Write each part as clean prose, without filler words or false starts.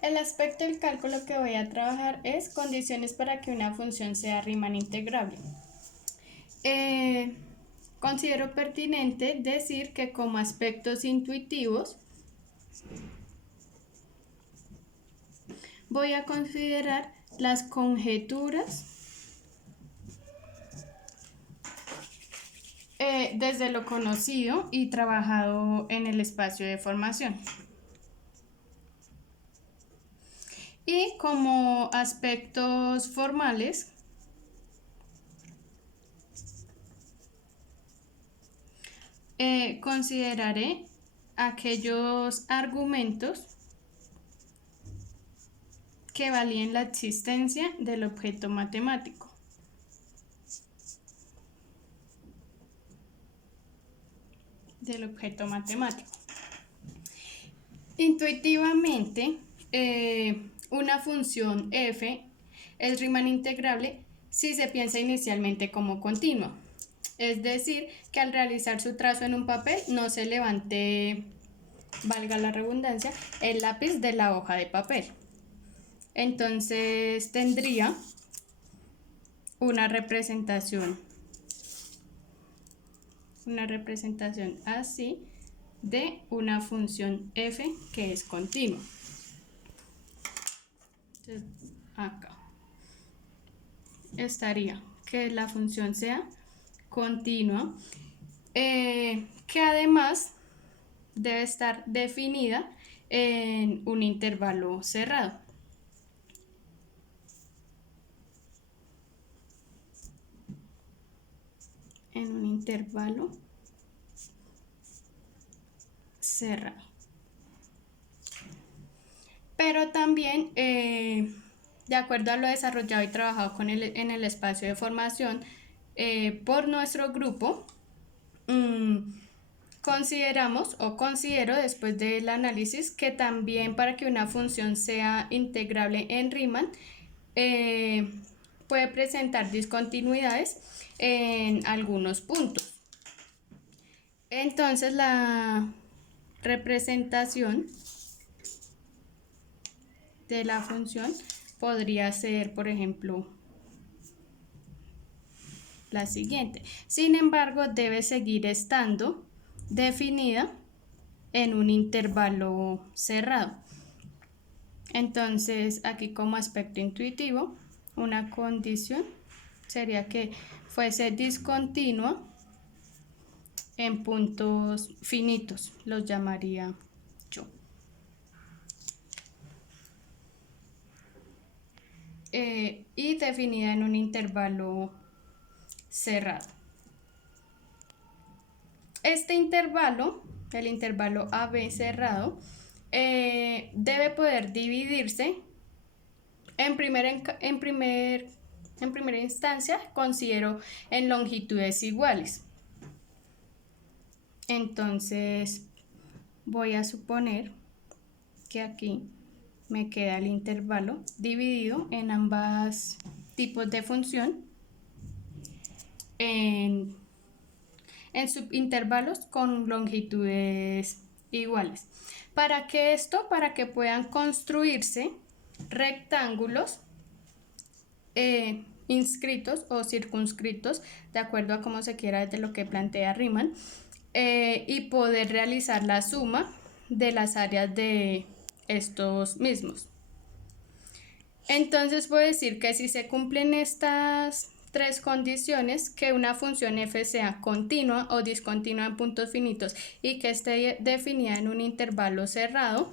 El aspecto del cálculo que voy a trabajar es condiciones para que una función sea Riemann integrable. Considero pertinente decir que como aspectos intuitivos voy a considerar las conjeturas desde lo conocido y trabajado en el espacio de formación. Y como aspectos formales, consideraré aquellos argumentos que valían la existencia del objeto matemático. Intuitivamente, una función f es Riemann integrable si se piensa inicialmente como continua. Es decir, que al realizar su trazo en un papel no se levante, valga la redundancia, el lápiz de la hoja de papel. Entonces tendría una representación así de una función f que es continua. Entonces, acá estaría que la función sea continua, que además debe estar definida en un intervalo cerrado. En un intervalo cerrado. Pero también, de acuerdo a lo desarrollado y trabajado en el espacio de formación por nuestro grupo, consideramos o considero después del análisis que también para que una función sea integrable en Riemann puede presentar discontinuidades en algunos puntos. Entonces la representación de la función podría ser, por ejemplo, la siguiente. Sin embargo, debe seguir estando definida en un intervalo cerrado. Entonces, aquí como aspecto intuitivo, una condición sería que fuese discontinua en puntos finitos, los llamaría yo. Y definida en un intervalo cerrado. Este intervalo, el intervalo AB cerrado, debe poder dividirse en primera instancia, considero en longitudes iguales. Entonces, voy a suponer que aquí me queda el intervalo dividido en ambos tipos de función en subintervalos con longitudes iguales. ¿Para qué esto? Para que puedan construirse rectángulos inscritos o circunscritos de acuerdo a cómo se quiera desde lo que plantea Riemann y poder realizar la suma de las áreas de estos mismos. Entonces voy a decir que si se cumplen estas tres condiciones, que una función f sea continua o discontinua en puntos finitos y que esté definida en un intervalo cerrado,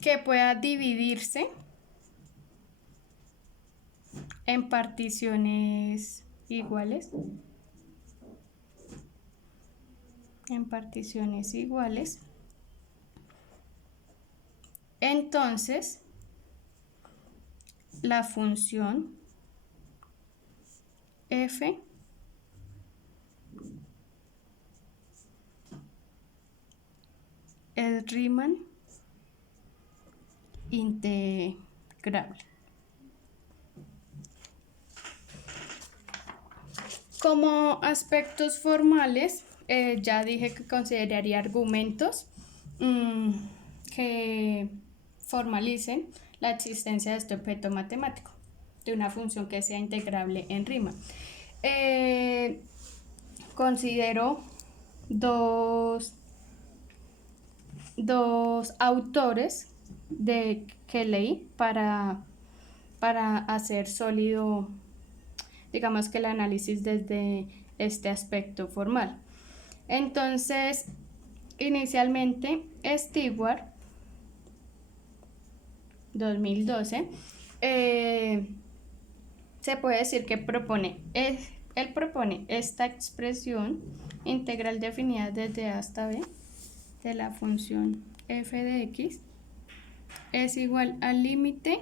que pueda dividirse en particiones iguales, entonces la función f es Riemann integrable. Como aspectos formales, ya dije que consideraría argumentos que formalicen la existencia de este objeto matemático, de una función que sea integrable en Riemann. Considero dos autores que leí para hacer sólido, digamos que el análisis desde este aspecto formal. Entonces, inicialmente, Stewart, 2012, se puede decir que él propone esta expresión integral definida desde A hasta B de la función f de x es igual al límite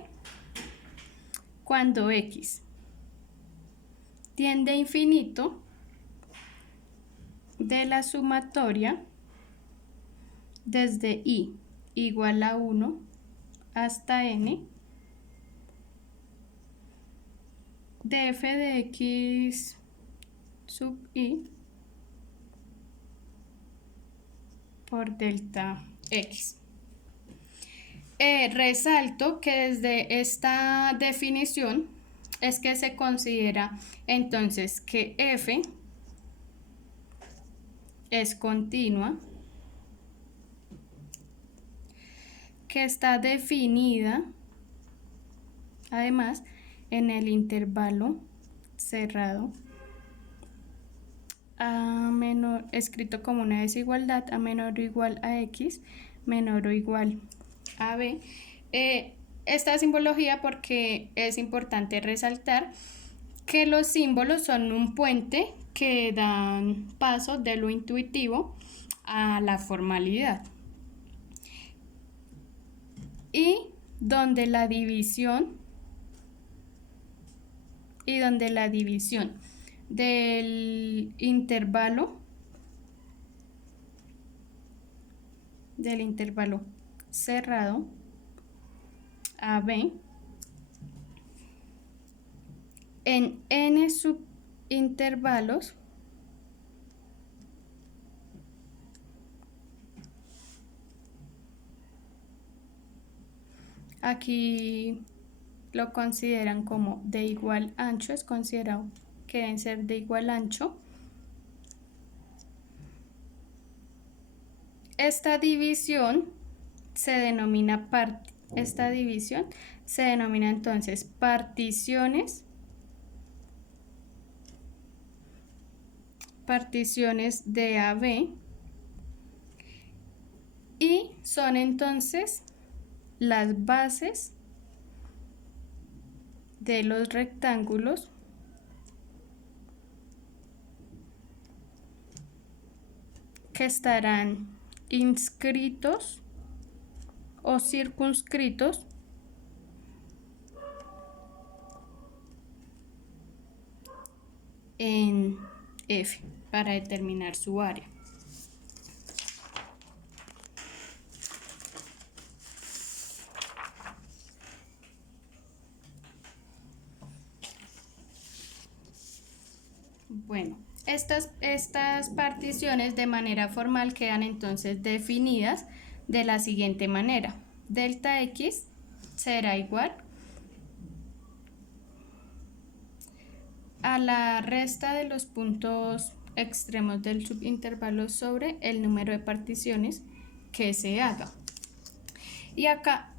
cuando x tiende a infinito de la sumatoria desde i igual a 1 hasta n de f de x sub i por delta x. Resalto que desde esta definición es que se considera entonces que f es continua, que está definida además en el intervalo cerrado a menor, escrito como una desigualdad a menor o igual a x menor o igual a b. Esta simbología porque es importante resaltar que los símbolos son un puente que dan paso de lo intuitivo a la formalidad y donde la división del intervalo cerrado a b en n subintervalos aquí lo consideran como de igual ancho, es considerado que deben ser de igual ancho. Esta división se denomina entonces particiones de AB y son entonces las bases de los rectángulos que estarán inscritos o circunscritos en F para determinar su área. Bueno, estas particiones de manera formal quedan entonces definidas de la siguiente manera. Delta x será igual a la resta de los puntos extremos del subintervalo sobre el número de particiones que se haga. Y acá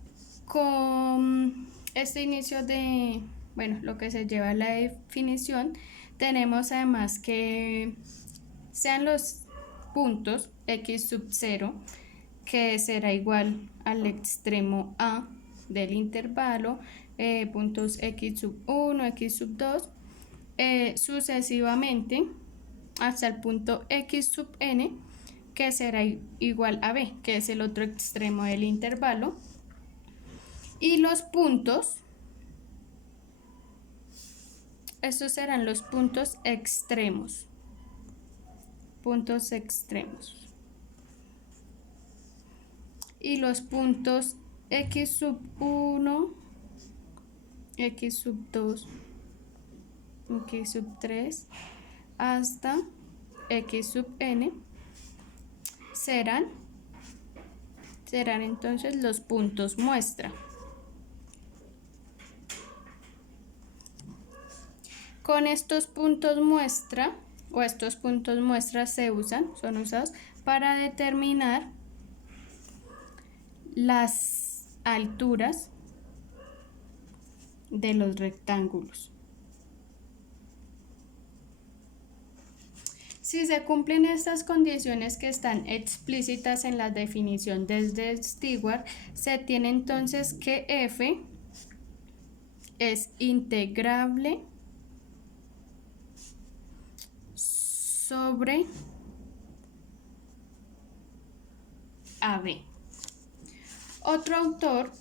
con este inicio de, bueno, lo que se lleva a la definición, tenemos además que sean los puntos x sub 0, que será igual al extremo A del intervalo, puntos x sub 1, x sub 2, sucesivamente hasta el punto x sub n, que será igual a b, que es el otro extremo del intervalo. Y los puntos, estos serán los puntos extremos. Y los puntos x sub 1, x sub 2, x sub 3 hasta x sub n serán serán entonces los puntos muestra. Con estos puntos muestra o estos puntos muestra son usados para determinar las alturas de los rectángulos. Si se cumplen estas condiciones que están explícitas en la definición desde Stewart, se tiene entonces que f es integrable sobre AB. Otro autor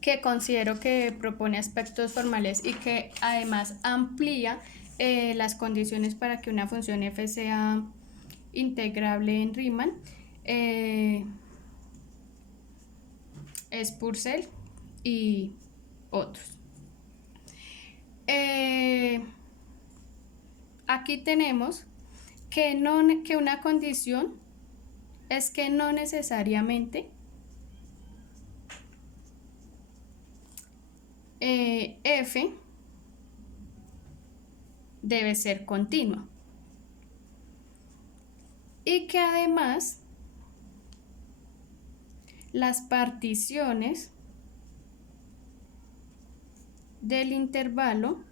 que considero que propone aspectos formales y que además amplía las condiciones para que una función f sea integrable en Riemann es Purcell y otros. Aquí tenemos que una condición es que no necesariamente f debe ser continua y que además las particiones del intervalo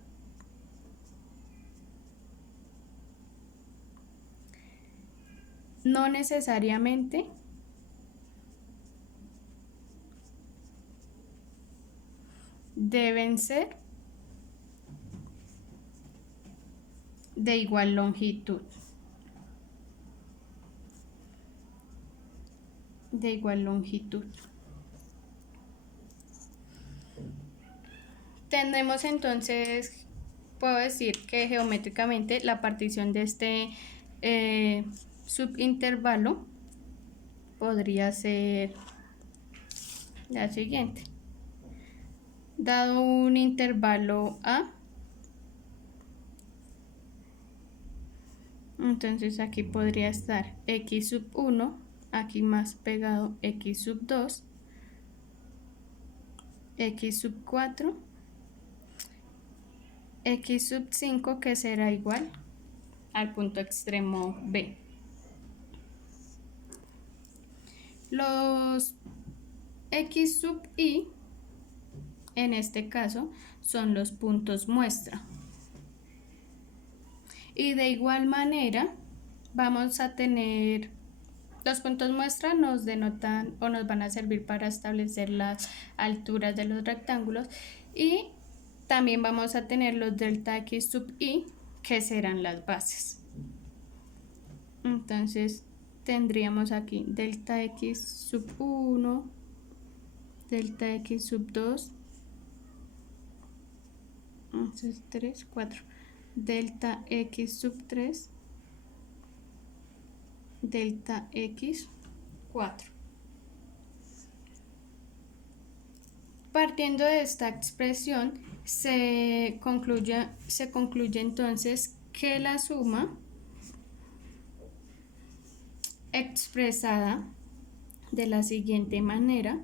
no necesariamente deben ser de igual longitud. Tenemos entonces, puedo decir que geométricamente la partición de este subintervalo podría ser la siguiente. Dado un intervalo A, entonces aquí podría estar x sub 1, aquí más pegado x sub 2, x sub 4, x sub 5 que será igual al punto extremo B. Los x sub i en este caso son los puntos muestra. Y de igual manera vamos a tener los puntos muestra, nos denotan o nos van a servir para establecer las alturas de los rectángulos, y también vamos a tener los delta x sub i que serán las bases. Entonces tendríamos aquí delta x sub 1, delta x sub 2, entonces 3, 4, delta x sub 3, delta x 4. Partiendo de esta expresión se concluye entonces que la suma expresada de la siguiente manera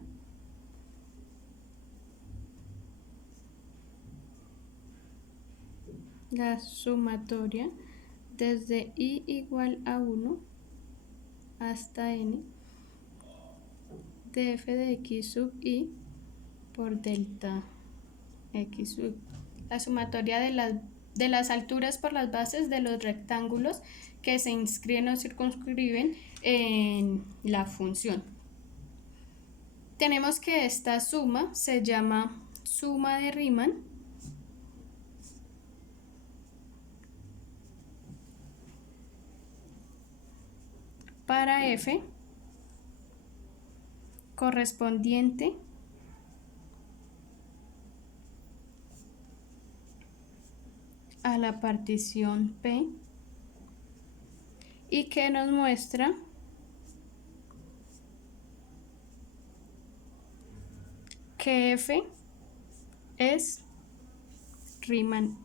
la sumatoria desde i igual a 1 hasta n de f de x sub i por delta x sub, la sumatoria de las alturas por las bases de los rectángulos que se inscriben o circunscriben en la función. Tenemos que esta suma se llama suma de Riemann para f correspondiente a la partición P y que nos muestra que f es Riemann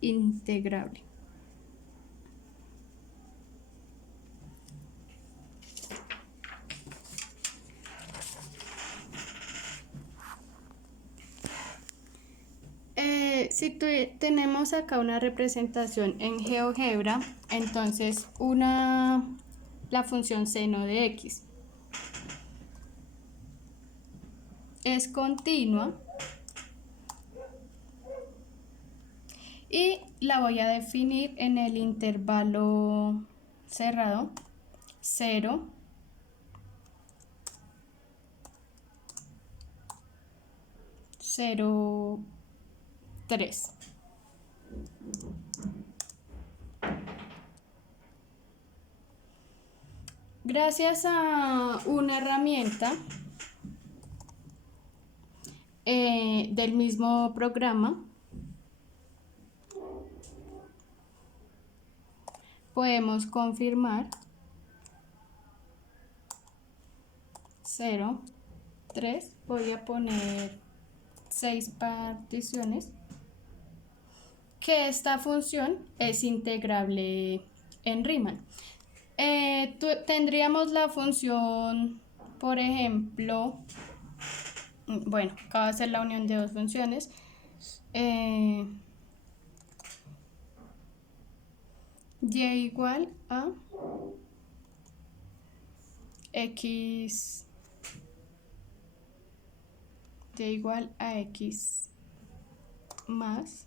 integrable. Si tenemos acá una representación en GeoGebra, entonces la función seno de x es continua y la voy a definir en el intervalo cerrado 0, 0, 3. Gracias a una herramienta del mismo programa, podemos confirmar 0, 3, voy a poner 6 particiones, que esta función es integrable en Riemann. Tendríamos la función, por ejemplo, bueno, acabo de hacer la unión de dos funciones, y igual a x, y igual a x más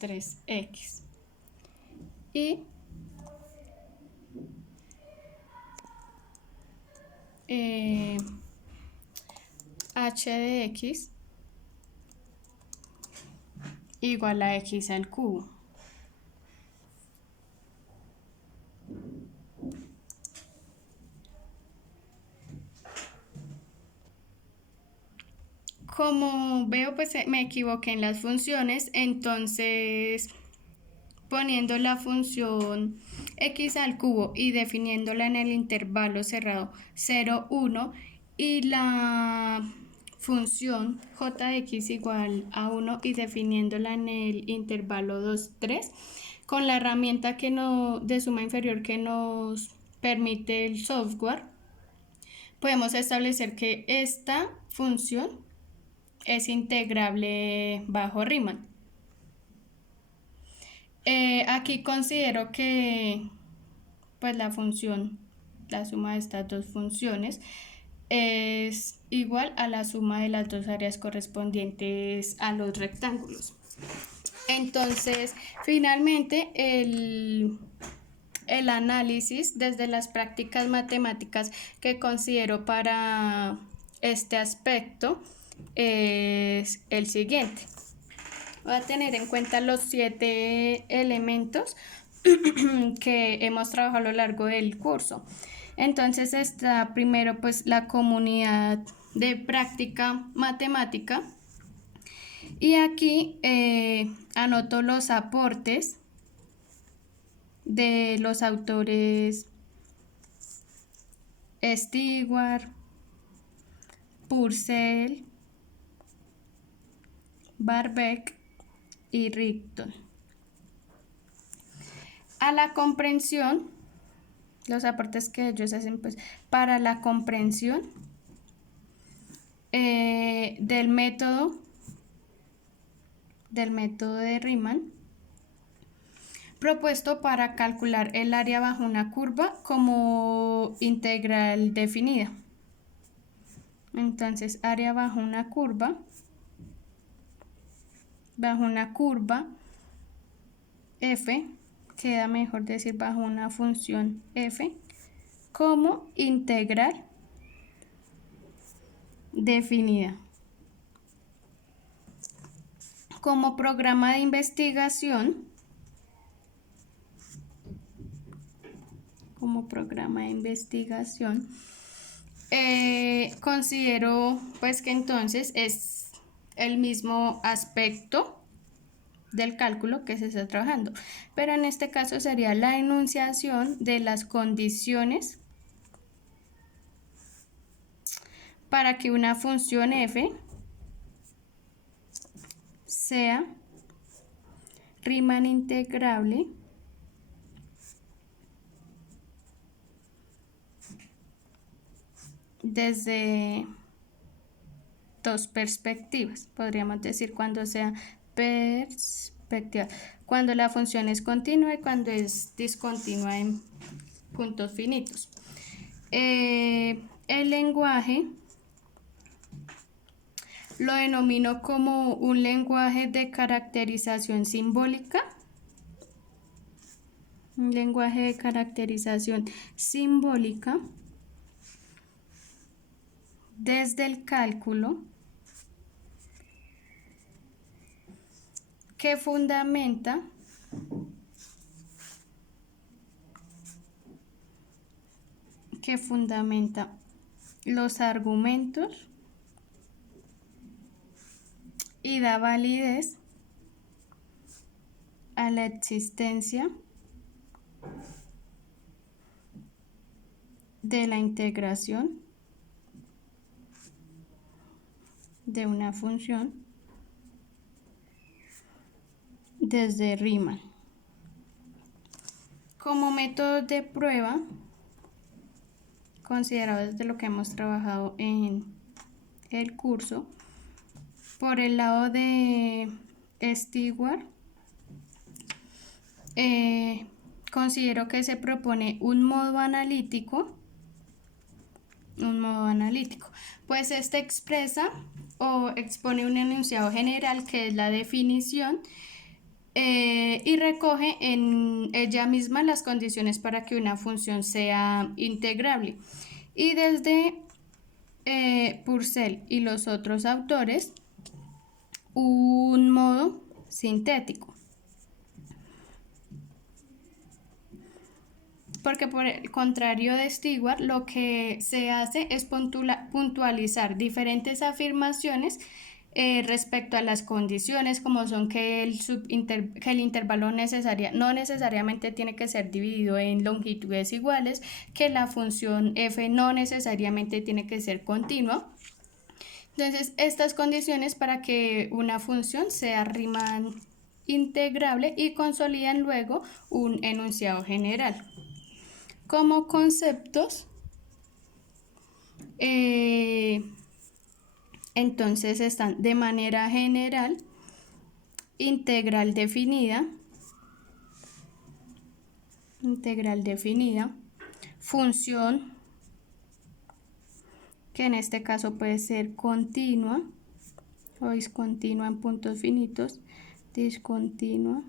3x y h de x igual a x al cubo. Como veo, pues me equivoqué en las funciones, entonces poniendo la función x al cubo y definiéndola en el intervalo cerrado 0, 1 y la función j de x igual a 1 y definiéndola en el intervalo 2, 3, con la herramienta de suma inferior que nos permite el software, podemos establecer que esta función es integrable bajo Riemann. Aquí considero que pues la suma de estas dos funciones es igual a la suma de las dos áreas correspondientes a los rectángulos. Entonces, finalmente, el análisis desde las prácticas matemáticas que considero para este aspecto es el siguiente. Voy a tener en cuenta los 7 elementos que hemos trabajado a lo largo del curso. Entonces está primero pues la comunidad de práctica matemática y aquí anoto los aportes de los autores Stewart, Purcell, Barbeck y Richton. A la comprensión, los aportes que ellos hacen pues para la comprensión del método de Riemann propuesto para calcular el área bajo una curva como integral definida. Entonces, área bajo una curva f, queda mejor decir bajo una función f, como integral definida. Como programa de investigación, considero pues que entonces es el mismo aspecto del cálculo que se está trabajando, pero en este caso sería la enunciación de las condiciones para que una función f sea Riemann integrable desde dos perspectivas, podríamos decir cuando sea perspectiva, cuando la función es continua y cuando es discontinua en puntos finitos. El lenguaje lo denomino como un lenguaje de caracterización simbólica. Un lenguaje de caracterización simbólica desde el cálculo que fundamenta los argumentos y da validez a la existencia de la integración de una función desde Riemann. Como método de prueba, considerado desde lo que hemos trabajado en el curso, por el lado de Stewart, considero que se propone un modo analítico, pues este expresa o expone un enunciado general que es la definición y recoge en ella misma las condiciones para que una función sea integrable. Y desde Purcell y los otros autores, un modo sintético. Porque por el contrario de Stewart, lo que se hace es puntualizar diferentes afirmaciones respecto a las condiciones, como son que el intervalo no necesariamente tiene que ser dividido en longitudes iguales, que la función f no necesariamente tiene que ser continua. Entonces, estas condiciones para que una función sea Riemann integrable y consolidan luego un enunciado general. Como conceptos, entonces están de manera general, integral definida, función, que en este caso puede ser continua o discontinua en puntos finitos, discontinua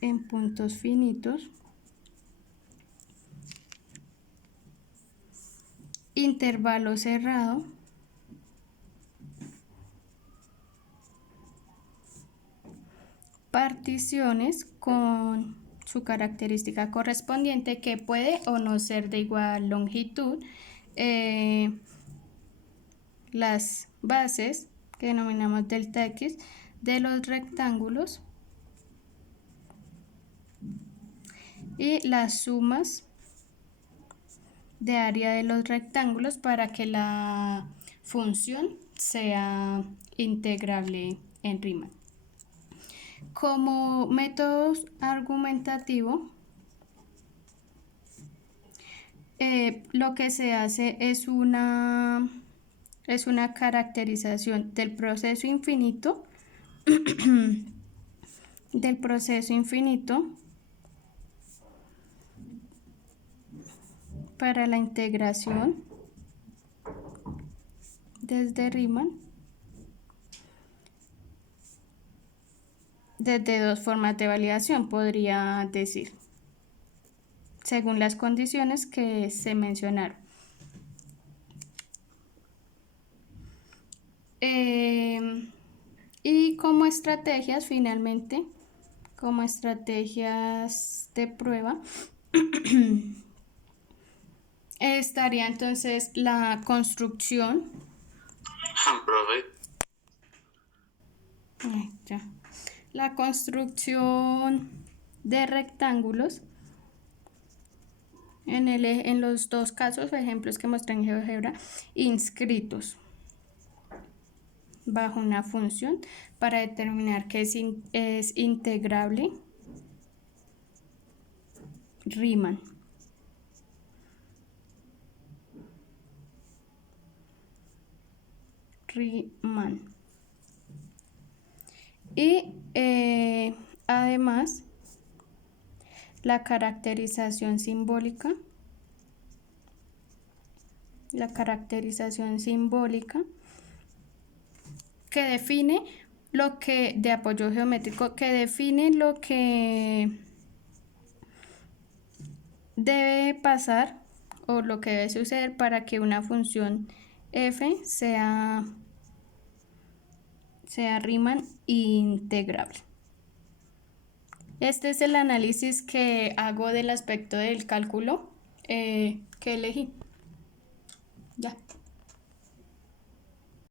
en puntos finitos, intervalo cerrado, particiones con su característica correspondiente que puede o no ser de igual longitud, las bases que denominamos delta x de los rectángulos y las sumas de área de los rectángulos para que la función sea integrable en Riemann. Como método argumentativo, lo que se hace es una caracterización del proceso infinito para la integración desde Riemann desde dos formas de validación, podría decir, según las condiciones que se mencionaron. Y como estrategias, finalmente, como estrategias de prueba, estaría entonces la construcción. La construcción de rectángulos en los dos casos, ejemplos que mostré en GeoGebra, inscritos bajo una función para determinar que es integrable Riemann. Riemann. Y además, la caracterización simbólica que define lo que, de apoyo geométrico, que define lo que debe pasar o lo que debe suceder para que una función f sea Riemann integrable. Este es el análisis que hago del aspecto del cálculo que elegí. Ya.